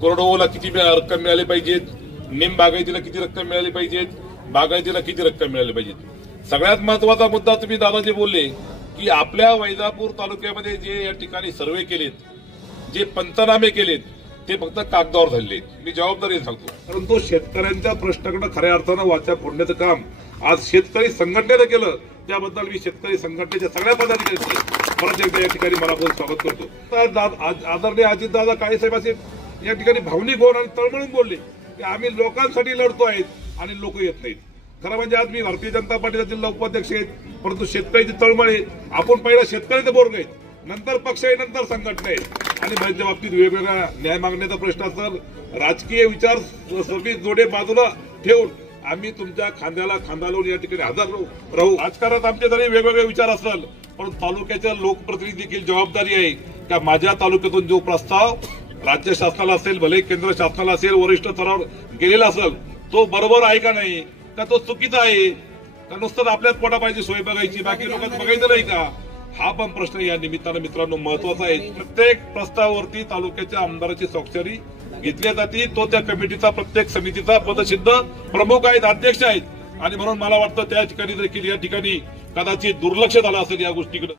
कोरडवाहूला किती रक्कम मिळाली पाहिजेत, निम बागायतीला किती रक्कम मिळाली पाहिजेत, बागायतीला किती रक्कम मिळाली पाहिजेत। सगळ्यात महत्वाचा मुद्दा तुम्ही दादाजी बोलले की आपल्या वैजापूर तालुक्यामध्ये जे या ठिकाणी सर्वे केलेत, जे पंचनामे केलेत, ते फक्त कागदावर झाले। मी जबाबदारी सांगतो, परंतु शेतकऱ्यांच्या प्रश्नाकडे खऱ्या अर्थानं वाचा फोडण्याचं काम आज शेतकरी संघटनेनं केलं। त्याबद्दल मी शेतकरी संघटनेच्या सगळ्या पदाधिकाऱ्यांचे परत एकदा या ठिकाणी मनापासून स्वागत करतो। आदरणीय अजितदादा काळे साहेब असे या ठिकाणी भावनिक होऊन आणि तळमळून बोलले की आम्ही लोकांसाठी लढतो आहेत आणि लोक येत नाहीत। खरं म्हणजे आज मी भारतीय जनता पार्टीचा जिल्हा उपाध्यक्ष आहेत, परंतु शेतकऱ्याची तळमळ आहे। आपण पहिला शेतकऱ्याचे बोर्ग आहेत, नंतर पक्ष आहे, नंतर संघटना आहे। आणि माझ्या बाबतीत वेगवेगळ्या न्याय मागण्याचा प्रश्न असेल, राजकीय विचार जोडे बाजूला ठेवून आम्ही तुमच्या खांद्याला खांदा लावून या ठिकाणी हजर राहू। राजकारणात आमचे जरी वेगवेगळे विचार असेल, पण तालुक्याच्या लोकप्रतिनिधी देखील जबाबदारी आहे का माझ्या तालुक्यातून जो प्रस्ताव राज्य शासनाला असेल, भले केंद्र शासनाला असेल, वरिष्ठ स्तरावर गेलेला असेल, तो बरोबर आहे का नाही, का तो चुकीचा आहे, का नुसतं आपल्याच पोटा पाहिजे सोय बघायची, बाकी लोकांचं बघायचं नाही का, हा पण प्रश्न या निमित्तानं मित्रांनो महत्वाचा आहे। प्रत्येक प्रस्तावावरती तालुक्याच्या आमदाराची स्वाक्षरी घेतली जाते, तो त्या कमिटीचा प्रत्येक समितीचा पदसिद्ध प्रमुख आहेत, अध्यक्ष आहेत। आणि म्हणून मला वाटतं त्या ठिकाणी देखील या ठिकाणी कदाचित दुर्लक्ष झालं असेल या गोष्टीकडे।